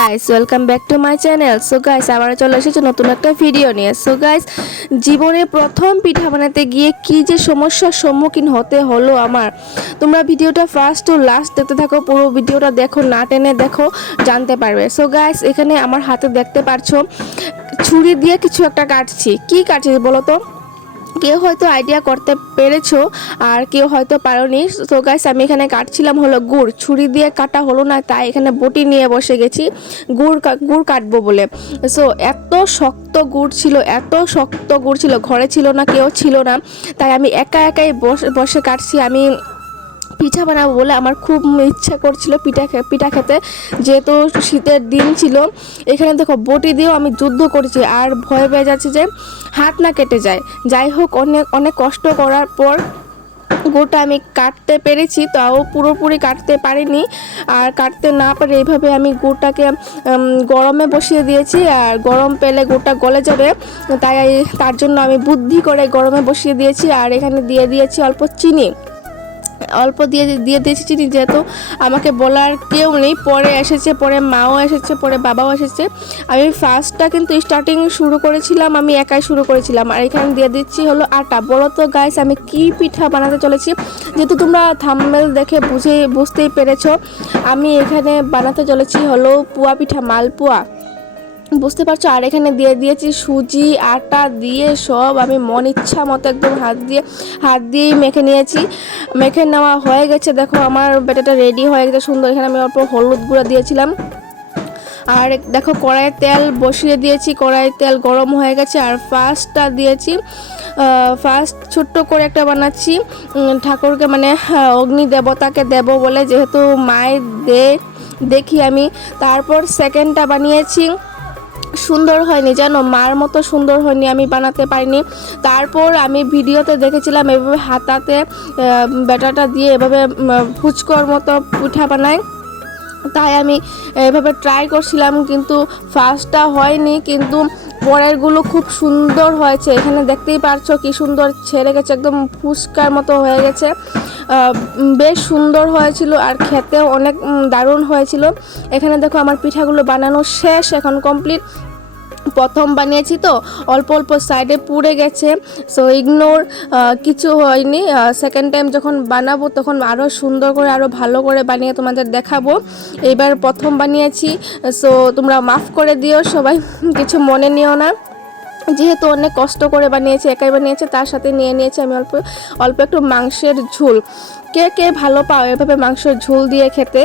Guys, welcome back to my channel. So guys, আবার চলে এসেছে নতুন একটা ভিডিও নিয়ে। সো গাইস, জীবনে প্রথম পিঠা বানাতে গিয়ে কি যে সমস্যার সম্মুখীন হতে হলো আমার, তোমরা ভিডিওটা ফার্স্ট টু লাস্ট দেখতে থাকো। পুরো ভিডিওটা দেখো, না টেনে দেখো, জানতে পারবে। সো গাইস, এখানে আমার হাতে দেখতে পারছো ছুরি দিয়ে কিছু একটা কাটছি। কি কাটছি বলো তো? কেউ হয়তো আইডিয়া করতে পেরেছো আর কেউ হয়তো পারোনি। তো গাইস, আমি এখানে কাটছিলাম হলো গুড়। ছুরি দিয়ে কাটা হলো না, তাই এখানে বটি নিয়ে বসে গেছি গুড় কাটবো বলে। সো এত শক্ত গুড় ছিল, এত শক্ত গুড় ছিল, ঘরে ছিল না, কেউ ছিল না, তাই আমি একা একাই বসে কাটছি। আমি পিঠা বানাবো বলে আমার খুব ইচ্ছা করছিল পিঠা খেতে, যেহেতু শীতের দিন ছিল। এখানে দেখো বটি দিয়েও আমি যুদ্ধ করছি আর ভয় পেয়ে যাচ্ছে যে হাত না কেটে যায়। যাই হোক, অনেক অনেক কষ্ট করার পর গুড়টা আমি কাটতে পেরেছি, তাও পুরোপুরি কাটতে পারিনি। আর কাটতে না পারে এইভাবে আমি গুড়টাকে গরমে বসিয়ে দিয়েছি, আর গরম পেলে গুড়টা গলে যাবে, তাই তার জন্য আমি বুদ্ধি করে গরমে বসিয়ে দিয়েছি। আর এখানে দিয়ে দিয়েছি অল্প দিয়ে দিয়েছি চিনি, যেহেতু আমাকে বলার কেউ নেই। পরে এসেছে, পরে মাও এসেছে, পরে বাবাও এসেছে। আমি ফার্স্টটা কিন্তু স্টার্টিং শুরু করেছিলাম, আমি একাই শুরু করেছিলাম। আর এখানে দিয়ে দিচ্ছি হলো আটা। বলো তো গাইস, আমি কি পিঠা বানাতে চলেছি? যেহেতু তোমরা থাম্বনেল দেখে বুঝতেই পেরেছো, আমি এখানে বানাতে চলেছি হলো পুয়া পিঠা, মালপুয়া, বুঝতে পারছো। আর এখানে দিয়ে দিয়েছি সুজি, আটা দিয়ে সব আমি মন ইচ্ছা মতো একদম হাত দিয়েই মেখে নিয়েছি। মেখে নেওয়া হয়ে গেছে, দেখো আমার ব্যাটারটা রেডি হয়ে গেছে সুন্দর। এখানে আমি অল্প হলুদ গুঁড়া দিয়েছিলাম। আর দেখো কড়াইয়ে তেল বসিয়ে দিয়েছি, কড়াইয়ে তেল গরম হয়ে গেছে। আর ফার্স্টটা দিয়েছি, ফার্স্ট ছোট্ট করে একটা বানাচ্ছি ঠাকুরকে, মানে অগ্নি দেবতাকে দেব বলে, যেহেতু মায়ের দেখি আমি। তারপর সেকেন্ডটা বানিয়েছি, সুন্দর হয়নি জানো, মার মতো সুন্দর হয়নি, আমি বানাতে পারিনি। তারপর আমি ভিডিওতে দেখেছিলাম এভাবে হাতাতে ব্যাটাটা দিয়ে এভাবে ফুচকোর মতো পিঠা বানায়, তাই আমি এভাবে ট্রাই করছিলাম, কিন্তু ফার্স্টটা হয়নি, কিন্তু পরেরগুলো খুব সুন্দর হয়েছে। এখানে দেখতেই পারছো কি সুন্দর ছেড়ে গেছে, একদম ফুচকার মতো হয়ে গেছে। বেশ সুন্দর হয়েছিল আর খেতেও অনেক দারুণ হয়েছিল। এখানে দেখো আমার পিঠাগুলো বানানো শেষ, এখন কমপ্লিট। প্রথম বানিয়েছি তো অল্প অল্প সাইডে পুড়ে গেছে, সো ইগনোর, কিছু হয়নি। সেকেন্ড টাইম যখন বানাবো তখন আরও সুন্দর করে, আরও ভালো করে বানিয়ে তোমাদের দেখাবো। এবার প্রথম বানিয়েছি, সো তোমরা মাফ করে দিও সবাই, কিছু মনে নিও না। যেহেতু অনেক কষ্ট করে বানিয়েছি, একাই বানিয়েছে, তার সাথে নিয়ে নিয়েছি আমি অল্প অল্প একটু মাংসের ঝোল। কে কে ভালো পাও এভাবে মাংসের ঝোল দিয়ে খেতে?